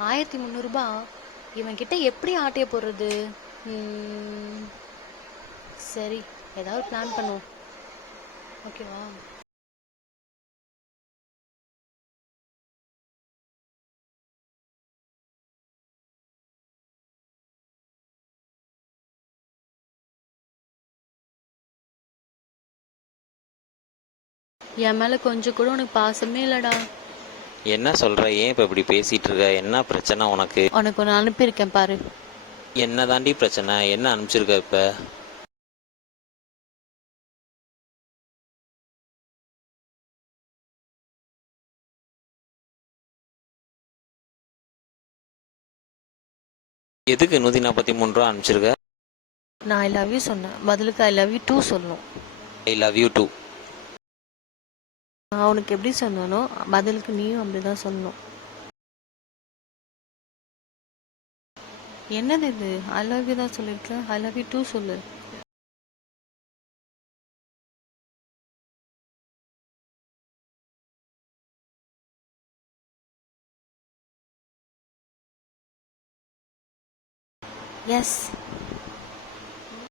1300 இவன் கிட்ட எப்படி ஆட்டைய போடுறது? சரி, ஏதாவது பிளான் பண்ணுவோம். ஓகேவா? என் மேல கொஞ்சம் கூட உனக்கு பாசமே இல்லடா. என்ன சொல்ற? ஏன் இப்போ இப்படி பேசிட்டு இருக்க? என்ன பிரச்சனை உனக்கு? உனக்கு ஒன்று அனுப்பியிருக்கேன் பாரு. என்ன தாண்டி பிரச்சனை? என்ன அனுப்பிச்சிருக்க இப்ப? எதுக்கு 143 ரூபா அனுப்பிச்சிருக்க? நான் ஐ லவ் யூ சொன்னேன், பதிலுக்கு ஐ லவ் யூ டூ சொல்லணும். I love you too. நான் உனக்கு எப்படி சொன்னானோ பதிலுக்கு நீயும் அப்படிதான் சொல்லணும். என்னது இது? ஐ லவ் யூ தான் சொல்லியிருக்கேன், ஐ லவ் யூ டூ சொல்லு. எஸ்.